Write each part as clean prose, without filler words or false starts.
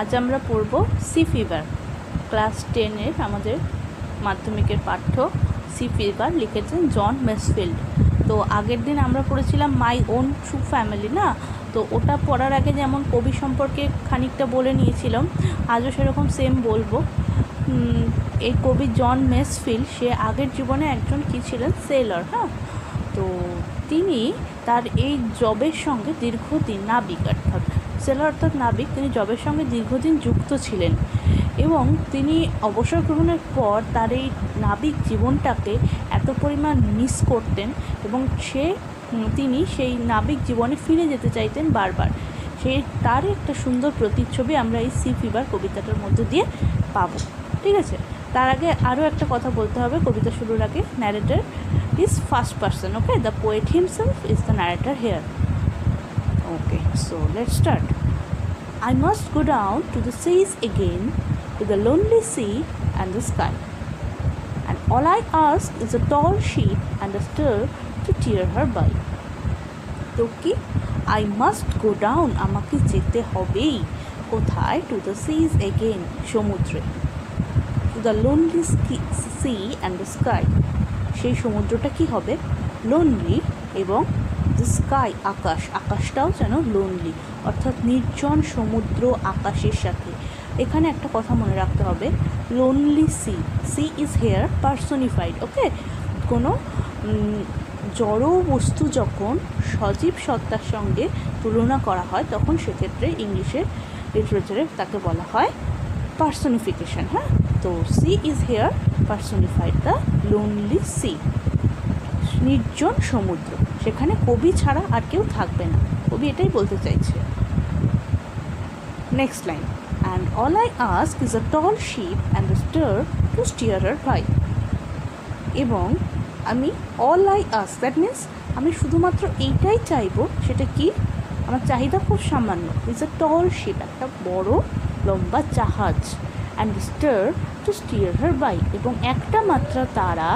আজ আমরা পড়ব সি ফিভার। ক্লাস 10-এর আমাদের মাধ্যমিকের পাঠ্য সি ফিভার লিখেছেন জন মেসফিল্ড। তো আগের দিন আমরা পড়েছিলাম মাই ওন ট্রু ফ্যামিলি না, তো ওটা পড়ার আগে যেমন কবি সম্পর্কে খানিকটা বলে নিয়েছিলাম, আজও সেরকম সেম বলবো। এই কবি জন মেসফিল্ড সে আগের জীবনে একজন কী ছিলেন, সেলর। হ্যাঁ, তো তিনি তার এই জবের সঙ্গে দীর্ঘদিন নাবিক অর্থাৎ সেলর অর্থাৎ নাবিক, তিনি জবের সঙ্গে দীর্ঘদিন যুক্ত ছিলেন এবং তিনি অবসর গ্রহণের পর তার এই নাবিক জীবনটাকে এত পরিমাণ মিস করতেন এবং তিনি সেই নাবিক জীবনে ফিরে যেতে চাইতেন বারবার। তার একটা সুন্দর প্রতিচ্ছবি আমরা এই সি ফিভার কবিতাটার মধ্যে দিয়ে পাবো। ঠিক আছে, তার আগে আরও একটা কথা বলতে হবে কবিতা শুরুর আগে। Narrator is first person, okay? The poet himself is the narrator here. Okay, so let's start. I must go down to the seas again, to the lonely sea and the sky, and all I ask is a tall ship and a stir to tear her by. তো কি, I must go down, আমাকে যেতে হবেই। কোথায়? To the seas again, সমুদ্রে। To the lonely sea and the sky, সেই সমুদ্রটা কি হবে? লোনলি, এবং দ্য স্কাই, আকাশ, আকাশটাও যেন লোনলি, অর্থাৎ নির্জন সমুদ্র আকাশের সাথে। এখানে একটা কথা মনে রাখতে হবে, lonely sea is here personified. Okay, কোনো জড় বস্তু যখন সজীব সত্তার সঙ্গে তুলনা করা হয় তখন সেক্ষেত্রে ইংলিশের লিটারেচারে তাকে বলা হয় পার্সনিফিকেশন। হ্যাঁ, তো sea is here personified the lonely sea, নির্জন সমুদ্র, সেখানে কবি ছাড়া আর কেউ থাকবে না। কবি এটাই বলতে চাইছে। Next line, and all I ask is a tall ship and a star to steer her by. এবং আমি all I ask, that means আমি শুধুমাত্র এইটাই চাইবো, সেটা কি? আমার চাহিদা খুব সামান্য। ইজ আ টল শিপ, একটা বড় লম্বা জাহাজ, and star to steer her by, এবং একটা মাত্র তারা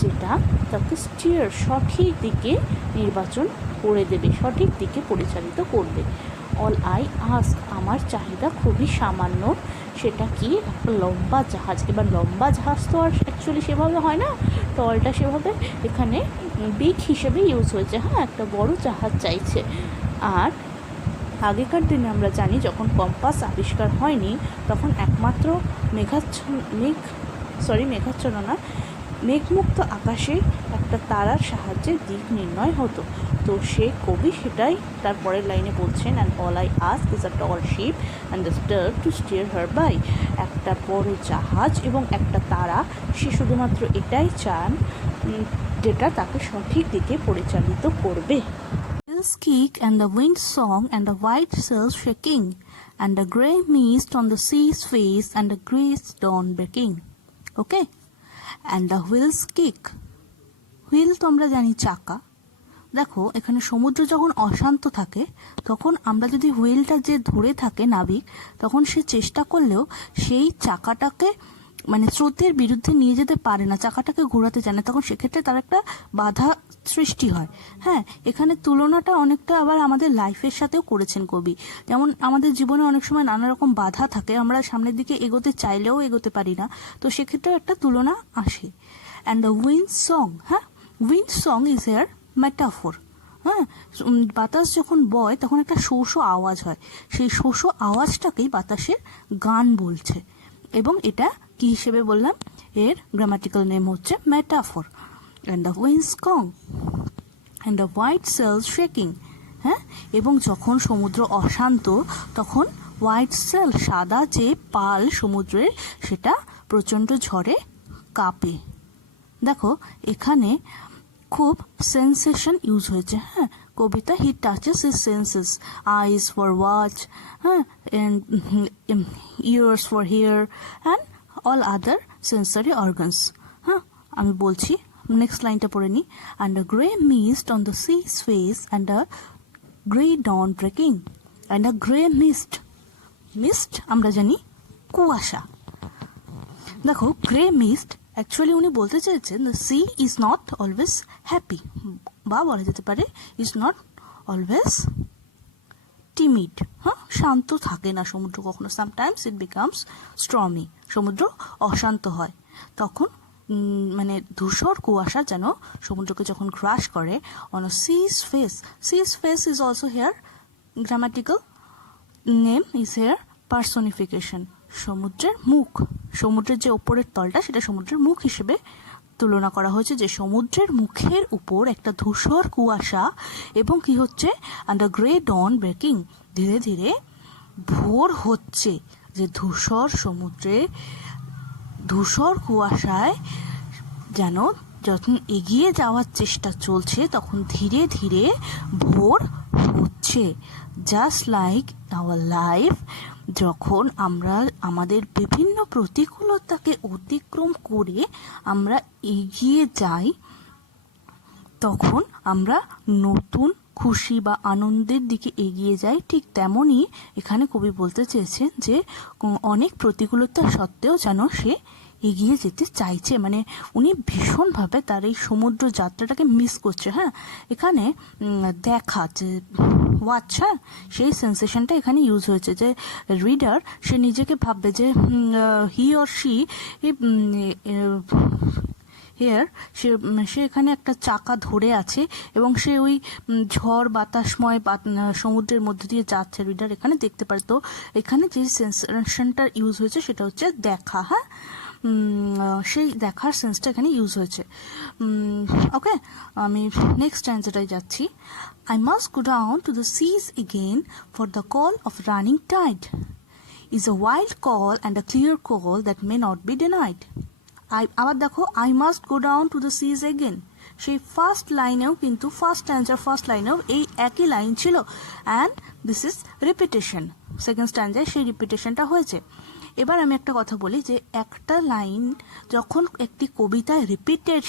যেটা তাকে স্টিয়ার, সঠিক দিকে নির্বাচন করে দেবে, সঠিক দিকে পরিচালিত করবে। অল আই আস্ক, আমার চাহিদা খুবই সামান্য, সেটা কি? একটা লম্বা জাহাজ। এবার লম্বা জাহাজ তো আর অ্যাকচুয়ালি সেভাবে হয় না, টলটা সেভাবে এখানে বিগ হিসেবে ইউজ হয়েছে। হ্যাঁ, একটা বড় জাহাজ চাইছে। আর আগেকার দিনে আমরা জানি যখন কম্পাস আবিষ্কার হয়নি তখন একমাত্র মেঘমুক্ত আকাশে একটা তারার সাহায্যে দিক নির্ণয় হতো। তো সে কবি সেটাই তার পরের লাইনে বলছেন, and all I ask is a tall ship and the star to steer her by. একটা বড় জাহাজ এবং একটা তারা, সে শুধুমাত্র এটাই চান যেটা তাকে সঠিক দিকে পরিচালিত করবে। Kick and the wind song and the white sails shaking and the grey mist on the sea's face and the grey dawn breaking. Okay, and the wheels kick. Wheel তো আমরা জানি চাকা। দেখো এখানে সমুদ্র যখন অশান্ত থাকে তখন আমরা যদি হুইলটা যে ধরে থাকে নাবিক, তখন সে চেষ্টা করলেও সেই চাকাটাকে মানে স্রোতের বিরুদ্ধে নিয়ে যেতে পারে না, চাকাটাকে ঘোরাতে চায় না, তখন সেক্ষেত্রে তার একটা বাধা সৃষ্টি হয়। হ্যাঁ, এখানে তুলনাটা অনেকটা আবার আমাদের লাইফের সাথেও করেছেন কবি। যেমন আমাদের জীবনে অনেক সময় নানা রকম বাধা থাকে, আমরা সামনের দিকে এগোতে চাইলেও এগোতে পারি না, তো সেক্ষেত্রেও একটা তুলনা আসে। অ্যান্ড দ্য উইন্ড সং, হ্যাঁ, wind song is here metaphor. হ্যাঁ, বাতাস যখন বয় তখন একটা শো শো আওয়াজ হয়, সেই শো শো আওয়াজটাকেই বাতাসের গান বলছে, এবং এটা কি হিসেবে বললাম, এর গ্রামাটিক্যাল নেম হচ্ছে মেটাফোর। অ্যান্ড দ্য উইন্ডস কং and the white sails shaking. হ্যাঁ, এবং যখন সমুদ্র অশান্ত তখন হোয়াইট সেল, সাদা যে পাল সমুদ্রের, সেটা প্রচণ্ড ঝড়ে কাঁপে। দেখো এখানে খুব সেন্সেশন ইউজ হয়েছে। হ্যাঁ, কবিতা he touches his senses, eyes for watch, হ্যাঁ, and ears for hear and all other sensory organs. হ্যাঁ, আমি বলছি, নেক্সট লাইনটা পড়ে নিই। And a grey mist on the sea's face and a grey dawn breaking. And a grey mist আমরা জানি কুয়াশা। দেখো গ্রে মিস্ট, অ্যাকচুয়ালি উনি বলতে চাইছেন the sea is not always happy, বা বলা যেতে পারে ইজ নট অলওয়েজ টিমিড, হ্যাঁ, শান্ত থাকে না সমুদ্র কখনো। সামটাইমস ইট বিকামস স্ট্রমি, সমুদ্র অশান্ত হয়। তখন মানে ধূসর কুয়াশা যেন সমুদ্রকে যখন গ্রাস করে on a sea's face is also here grammatical name is here personification. সমুদ্রের মুখ, সমুদ্রের যে ওপরের তলটা সেটা সমুদ্রের মুখ হিসেবে তুলনা করা হয়েছে, যে সমুদ্রের মুখের উপর একটা ধূসর কুয়াশা এবং কি হচ্ছে আন্ডার গ্রে ডন ব্রেকিং, ধীরে ধীরে ভোর হচ্ছে। যে ধূসর সমুদ্রে ধূসর কুয়াশায় যেন যখন এগিয়ে যাওয়ার চেষ্টা চলছে তখন ধীরে ধীরে ভোর হচ্ছে। জাস্ট লাইক আওয়ার লাইফ, যখন আমরা আমাদের বিভিন্ন প্রতিকূলতাকে অতিক্রম করে আমরা এগিয়ে যাই তখন আমরা নতুন খুশি বা আনন্দের দিকে এগিয়ে যাই, ঠিক তেমনই এখানে কবি বলতে চেয়েছেন যে অনেক প্রতিকূলতা সত্ত্বেও যেন সে এগিয়ে যেতে চাইছে। মানে উনি ভীষণভাবে তার এই সমুদ্র যাত্রাটাকে মিস করছে। হ্যাঁ, এখানে দেখা যে ওয়াচ, হ্যাঁ, সেই সেন্সেশনটা এখানে ইউজ হয়েছে যে রিডার সে নিজেকে ভাববে যে হি অর শি হেয়ার সে এখানে একটা চাকা ধরে আছে এবং সে ওই ঝড় বাতাসময় সমুদ্রের মধ্যে দিয়ে যাচ্ছে, রিডার এখানে দেখতে পারে। তো এখানে যে সেন্সেশনটা ইউজ হয়েছে সেটা হচ্ছে দেখা। হ্যাঁ, সেই দেখার সেন্সটা এখানে ইউজ হয়েছে। ওকে, আমি নেক্সট স্ট্যান্জাটায় যাচ্ছি। I must go down to the seas again, for the call of running tide is a wild call and a clear call that may not be denied. আবার দেখো, I must go down to the seas again, সেই first লাইনেও কিন্তু first লাইনেও এই একই line ছিল, and this is repetition. Second স্ট্যান্জায় সেই রিপিটেশনটা হয়েছে। এবার আমি একটা কথা বলি যে একটা লাইন যখন একটি কবিতায় রিপিটেড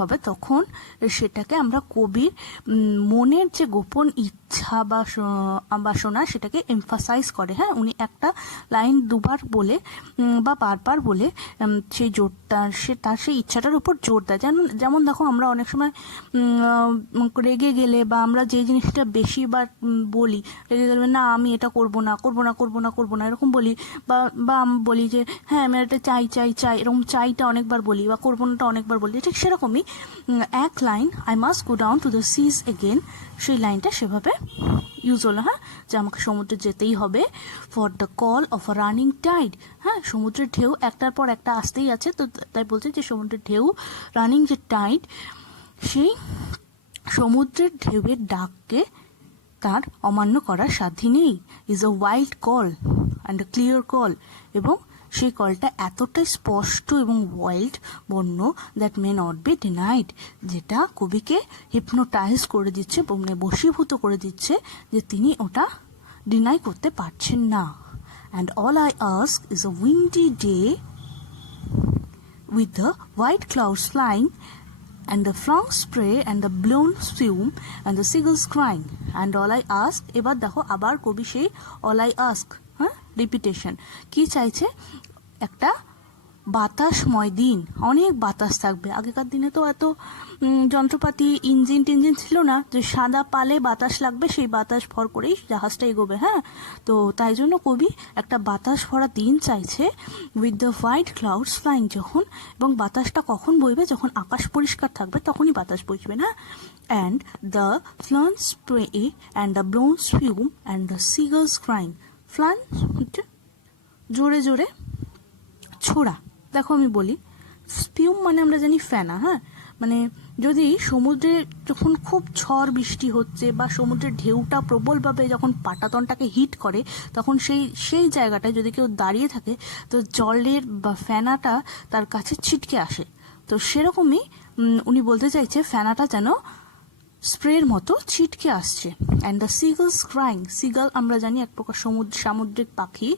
হবে তখন সেটাকে আমরা কবির মনের যে গোপন ইচ্ছা বা বাসনা সেটাকে এমফাসাইজ করে। হ্যাঁ, উনি একটা লাইন দুবার বলে বা বারবার বলে সেই জোরটা তার সেই ইচ্ছাটার উপর জোর দেয়। যেমন দেখো, আমরা অনেক সময় রেগে গেলে বা আমরা যে জিনিসটা বেশিবার বলি, রেগে গেলে না আমি এটা করবো না এরকম বলি, বা বলি যে হ্যাঁ আমি এটা চাই এরকম চাইটা অনেকবার বলি বা করবো নাটা অনেকবার বলি। ঠিক সেরকমই এক line I must go down to the seas again, সেই লাইনটা সেভাবে ইউজ হলো। হ্যাঁ, যে আমাকে সমুদ্রে যেতেই হবে for the call of a running tide. হ্যাঁ, সমুদ্রের ঢেউ একটার পর একটা আসতেই আছে, তো তাই বলছে যে সমুদ্রের ঢেউ, রানিং যে টাইড, সেই সমুদ্রের ঢেউয়ের ডাককে তার অমান্য করার সাধ্য নেই। Is a wild call and a clear call, এবং সেই কলটা এতটাই স্পষ্ট এবং ওয়াইল্ড বর্ণ that may not be denied, যেটা কবিকে হিপনোটাইজ করে দিচ্ছে, মানে বশীভূত করে দিচ্ছে, যে তিনি ওটা ডিনাই করতে পারছেন না। And all I ask is a Windy day with the white clouds flying and the flung spray and the blown spume and the seagulls crying and all I ask। এবার দেখো আবার কবি সেই all I ask, হ্যাঁ, repetition. কি চাইছে? একটা বাতাসময় দিন, অনেক বাতাস থাকবে। আগেকার দিনে তো এত যন্ত্রপাতি ইঞ্জিন টিঞ্জিন ছিল না যে সাদা পালে বাতাস লাগবে, সেই বাতাস ভর করেই জাহাজটা এগোবে। হ্যাঁ, তো তাই জন্য কবি একটা বাতাস ভরা দিন চাইছে with the white clouds flying, যখন, এবং বাতাসটা কখন বইবে? যখন আকাশ পরিষ্কার থাকবে তখনই বাতাস বইবে না। And the flung spray and the blown spume and the seagulls crying. Flung হচ্ছে জোরে জোরে ছোড়া। দেখো আমি বলি, স্পিউম মানে আমরা জানি ফেনা। হ্যাঁ, মানে যদি সমুদ্রে যখন খুব ঝড় বৃষ্টি হচ্ছে বা সমুদ্রের ঢেউটা প্রবলভাবে যখন পাটাতনটাকে হিট করে, তখন সেই জায়গাটায় যদি কেউ দাঁড়িয়ে থাকে তো জলের বা ফেনাটা তার কাছে ছিটকে আসে। তো সেরকমই উনি বলতে চাইছে ফেনাটা যেন স্প্রের মতো ছিটকে আসছে। And the seagulls crying, seagull আমরা জানি এক প্রকার সামুদ্রিক পাখি।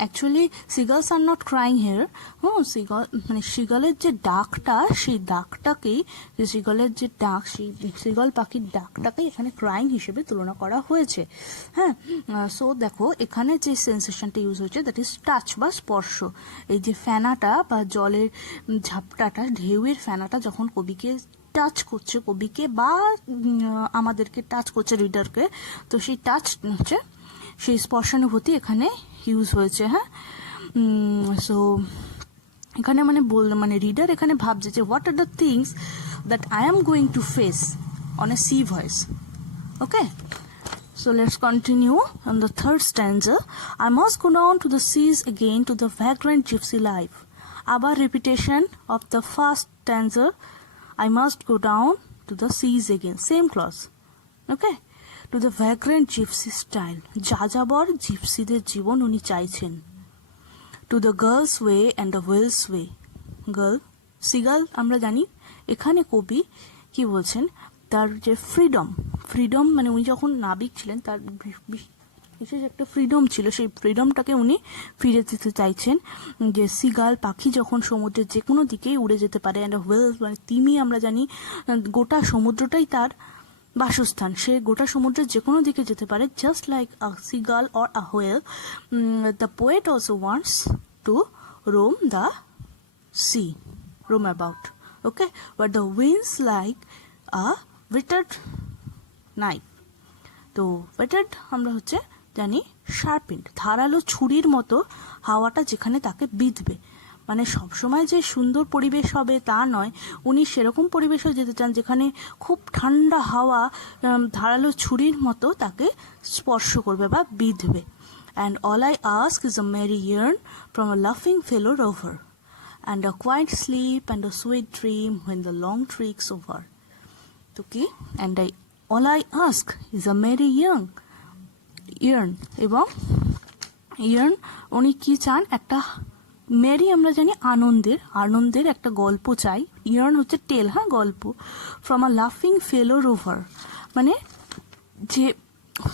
Actually seagulls are not crying here. মানে সিগালের যে ডাকটা, সেই ডাকটাকেই, যে সিগালের যে ডাক, সেই সিগাল পাখির ডাকটাকেই এখানে ক্রাইং হিসেবে তুলনা করা হয়েছে। হ্যাঁ, সো দেখো এখানে যে সেন্সেশনটা ইউজ হয়েছে দ্যাট ইজ টাচ বা স্পর্শ। এই যে ফেনাটা বা জলের ঝাপটাটা, ঢেউয়ের ফেনাটা যখন কবিকে টাচ করছে কবিকে বা আমাদেরকে টাচ করছে রিডারকে, তো সেই টাচ হচ্ছে সেই স্পর্শানুভূতি এখানে ইউজ হয়েছে। হ্যাঁ, সো এখানে মানে রিডার এখানে ভাবছে যে what are the things that I am going to face on a sea voyage. Okay, so let's continue on the third stanza. I must go down to the seas again to the vagrant gypsy life. Abar repetition of the first stanza. I must go down to the seas again. Same clause. Okay. To the vagrant gypsy style. যাযাবর জিপসিদের জীবন উনি চাইছেন। To the girl's way and the whale's way. Girl, seagull আমরা জানি। এখানে কবি কি বলছেন, তার যে ফ্রিডম মানে উনি যখন নাবিক ছিলেন তার বিশেষ একটা ফ্রিডম ছিল, সেই ফ্রিডমটাকে উনি ফিরে দিতে চাইছেন। যে সিগাল পাখি যখন সমুদ্রের যে কোনো দিকেই উড়ে যেতে পারে, অ্যান্ড হোয়েল মানে তিমি আমরা জানি গোটা সমুদ্রটাই তার বাসস্থান, সে গোটা সমুদ্রের যে কোনো দিকে যেতে পারে, just like a seagull or a whale. The poet also wants to roam the sea, roam about. Okay, but the winds like a whetted knife. তো whetted আমরা হচ্ছে জানি শার্পেন্ড, ধারালো ছুরির মতো হাওয়াটা যেখানে তাকে বিঁধবে। মানে সবসময় যে সুন্দর পরিবেশ হবে তা নয়, উনি সেরকম পরিবেশও যেতে চান যেখানে খুব ঠান্ডা হাওয়া ধারালো ছুরির মতো তাকে স্পর্শ করবে বা বিঁধবে। And all I ask is a merry yearn from a laughing fellow rover, and a quiet sleep and a sweet dream when the long trek's over. তো কি, and all I ask is a merry yearn এবং yearn উনি কি চান, একটা Mary আমরা জানি আনন্দের একটা গল্প চাই। ইয়ার্ন হচ্ছে টেল, হ্যাঁ গল্প। ফ্রম আ লাফিং ফেলো রোভার মানে যে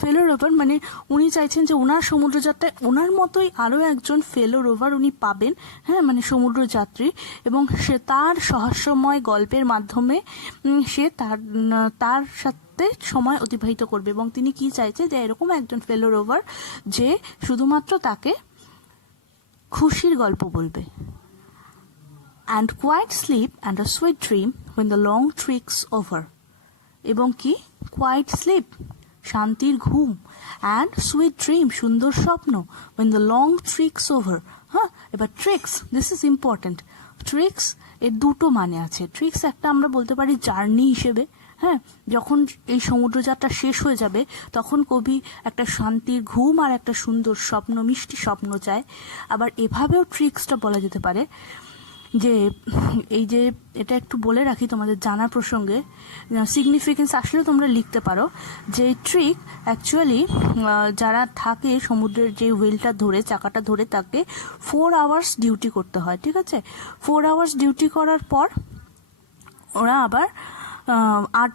ফেলো রোভার মানে উনি চাইছেন যে ওনার সমুদ্রযাত্রায় ওনার মতোই আরও একজন ফেলো রোভার উনি পাবেন, হ্যাঁ মানে সমুদ্রযাত্রী, এবং সে তার রহস্যময় গল্পের মাধ্যমে সে তার সাথে সময় অতিবাহিত করবে। এবং তিনি কি চাইছে যে এরকম একজন ফেলো রোভার যে শুধুমাত্র তাকে খুশির গল্প বলবে। And quiet sleep and a sweet dream when the long tricks over, এবং কি কোয়াইট স্লিপ শান্তির ঘুম, অ্যান্ড সুইট ড্রিম সুন্দর স্বপ্ন, when the long tricks over. হ্যাঁ, এবার tricks, this is important. Tricks এর দুটো মানে আছে। ট্রিক্স একটা আমরা বলতে পারি জার্নি হিসেবে, হ্যাঁ যখন এই সমুদ্রযাত্রা শেষ হয়ে যাবে তখন কবি একটা শান্তির ঘুম আর একটা সুন্দর স্বপ্ন, মিষ্টি স্বপ্ন চায়। আবার এভাবেও ট্রিক্সটা বলা যেতে পারে যে এই যে এটা একটু বলে রাখি তোমাদের জানার প্রসঙ্গে, সিগনিফিকেন্স আসলে তোমরা লিখতে পারো যে ট্রিক অ্যাকচুয়ালি যারা থাকে সমুদ্রের যে হুইলটা ধরে চাকাটা ধরে তাকে 4 আওয়ার্স ডিউটি করতে হয়, ঠিক আছে। 4 আওয়ার্স ডিউটি করার পর ওরা আবার 8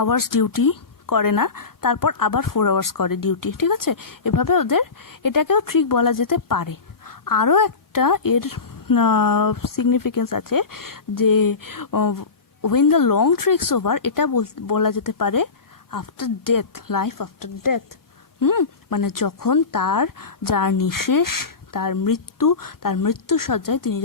আওয়ার্স ডিউটি করে না, তারপর আবার 4 আওয়ার্স করে ডিউটি, ঠিক আছে। এভাবে ওদের এটাকেও ট্রিক বলা যেতে পারে। আরও একটা এর সিগনিফিকেন্স আছে যে when the long treks over, এটা বলা যেতে পারে after death, life after death. মানে যখন তার জার্নি শেষ, তার মৃত্যু সজ্জায় তিনি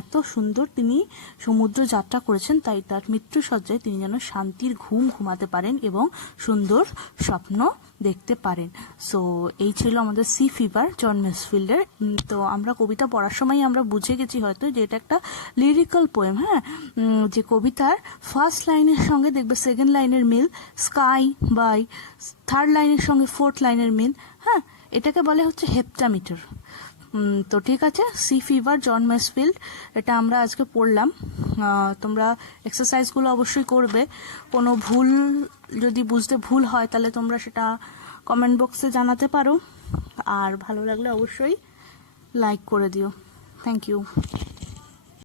এত সুন্দর তিনি সমুদ্র যাত্রা করেছেন, তাই তার মৃত্যু সজ্জায় তিনি যেন শান্তির ঘুম ঘুমাতে পারেন এবং সুন্দর স্বপ্ন দেখতে পারেন। সো এই ছিল আমাদের সি ফিভার জন ম্যাসফিল্ডের। তো আমরা কবিতা পড়ার সময় আমরা বুঝে গেছি হয়তো যে এটা একটা লিরিক্যাল পোয়েম, হ্যাঁ যে কবিতার ফার্স্ট লাইনের সঙ্গে দেখবে সেকেন্ড লাইনের মিল, স্কাই বাই থার্ড লাইনের সঙ্গে ফোর্থ লাইনের মিল, হ্যাঁ এটাকে বলে হচ্ছে হেপ্টামিটার। তো ঠিক আছে, সি ফিভার জন ম্যাসফিল্ড এটা আমরা আজকে পড়লাম। তোমরা এক্সারসাইজগুলো অবশ্যই করবে। কোনো ভুল যদি বুঝতে ভুল হয় তাহলে তোমরা সেটা কমেন্ট বক্সে জানাতে পারো, আর ভালো লাগলে অবশ্যই লাইক করে দিও। Thank you.